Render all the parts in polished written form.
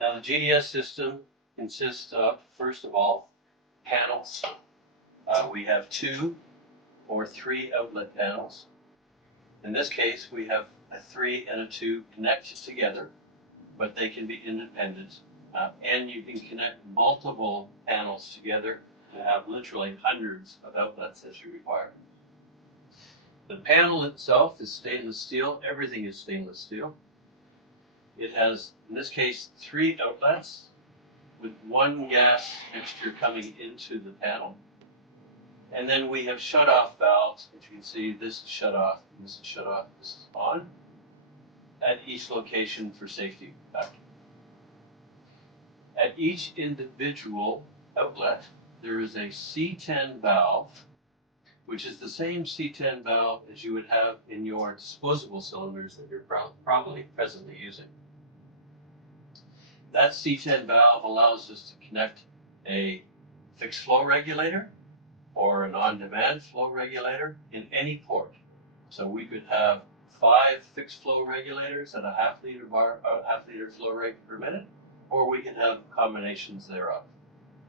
Now the GDS system consists of, first of all, panels. We have 2 or 3 outlet panels. In this case, we have a 3 and a 2 connected together, but they can be independent. And you can connect multiple panels together to have literally hundreds of outlets as you require. The panel itself is stainless steel. Everything is stainless steel. It has, in this case, 3 outlets with 1 gas mixture coming into the panel. And then we have shut-off valves. As you can see, this is shut off, this is shut off, this is on, at each location for safety factor. At each individual outlet, there is a C10 valve, which is the same C10 valve as you would have in your disposable cylinders that you're probably presently using. That C10 valve allows us to connect a fixed flow regulator or an on-demand flow regulator in any port. So we could have 5 fixed flow regulators at a half-liter flow rate per minute, or we can have combinations thereof.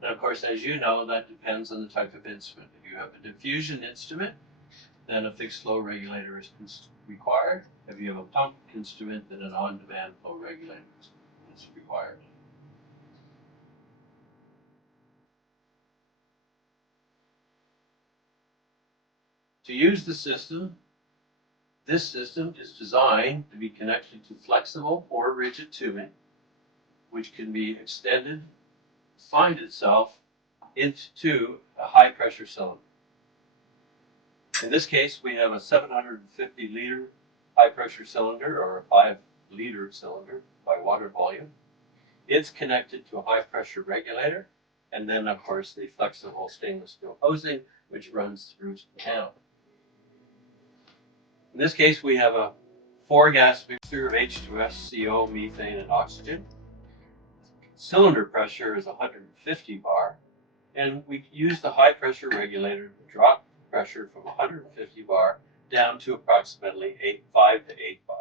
And of course, as you know, that depends on the type of instrument. If you have a diffusion instrument, then a fixed flow regulator is required. If you have a pump instrument, then an on-demand flow regulator is required. To use the system, this system is designed to be connected to flexible or rigid tubing, which can be extended, find itself into a high pressure cylinder. In this case, we have a 750 liter high pressure cylinder, or a 5 liter cylinder by water volume. It's connected to a high pressure regulator, and then of course the flexible stainless steel hosing, which runs through the panel. In this case, we have a 4-gas mixture of H2S, CO, methane, and oxygen. Cylinder pressure is 150 bar, and we use the high pressure regulator to drop pressure from 150 bar down to approximately 5 to 8 bar.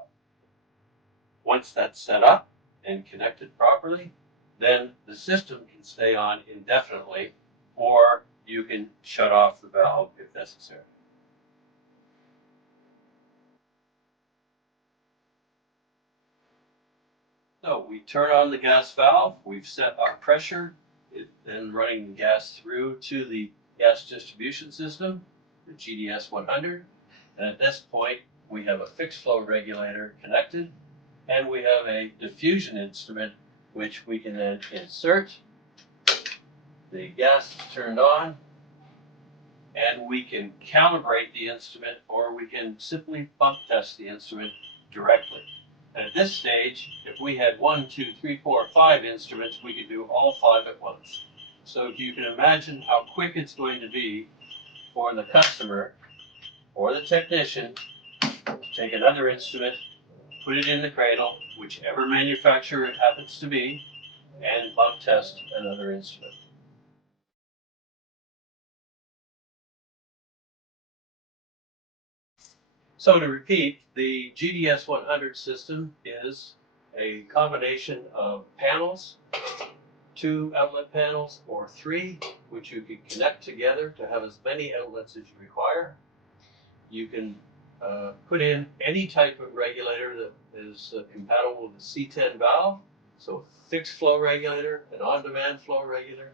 Once that's set up and connected properly, then the system can stay on indefinitely, or you can shut off the valve if necessary. So we turn on the gas valve, we've set our pressure, then running the gas through to the gas distribution system, the GDS 100. And at this point, we have a fixed flow regulator connected, and we have a diffusion instrument, which we can then insert. The gas is turned on, and we can calibrate the instrument, or we can simply bump test the instrument directly. And at this stage, if we had 1, 2, 3, 4, 5 instruments, we could do all 5 at once. So if you can imagine how quick it's going to be for the customer or the technician to take another instrument, put it in the cradle, whichever manufacturer it happens to be, and bump test another instrument. So to repeat, the GDS 100 system is a combination of panels, 2 outlet panels or 3, which you can connect together to have as many outlets as you require. You can put in any type of regulator that is compatible with the C10 valve, so fixed flow regulator, an on-demand flow regulator,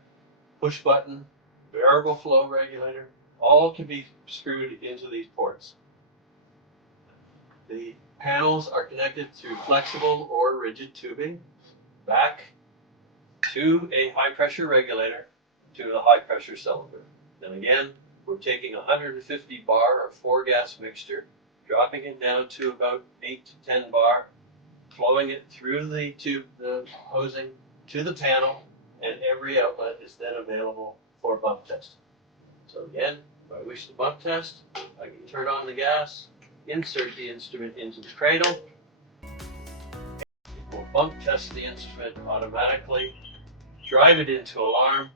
push button, variable flow regulator, all can be screwed into these ports. The panels are connected through flexible or rigid tubing back to a high pressure regulator to the high pressure cylinder. Then again, we're taking 150 bar or 4-gas mixture, dropping it down to about 8 to 10 bar, flowing it through the tube, the hosing to the panel, and every outlet is then available for bump testing. So again, if I wish to bump test, I can turn on the gas, insert the instrument into the cradle. It will bump test the instrument automatically, drive it into alarm.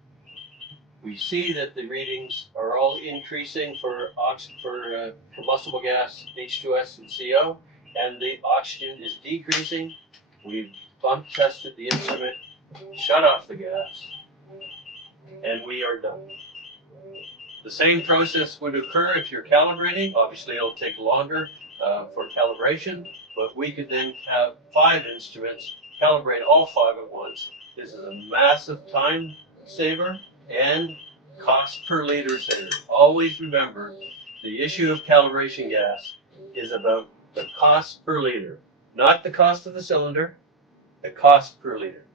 We see that the readings are all increasing for combustible gas, H2S and CO, and the oxygen is decreasing. We've bump tested the instrument, shut off the gas, and we are done. The same process would occur if you're calibrating. Obviously, it'll take longer for calibration, but we could then have 5 instruments, calibrate all 5 at once. This is a massive time saver and cost per liter saver. Always remember, the issue of calibration gas is about the cost per liter, not the cost of the cylinder, the cost per liter.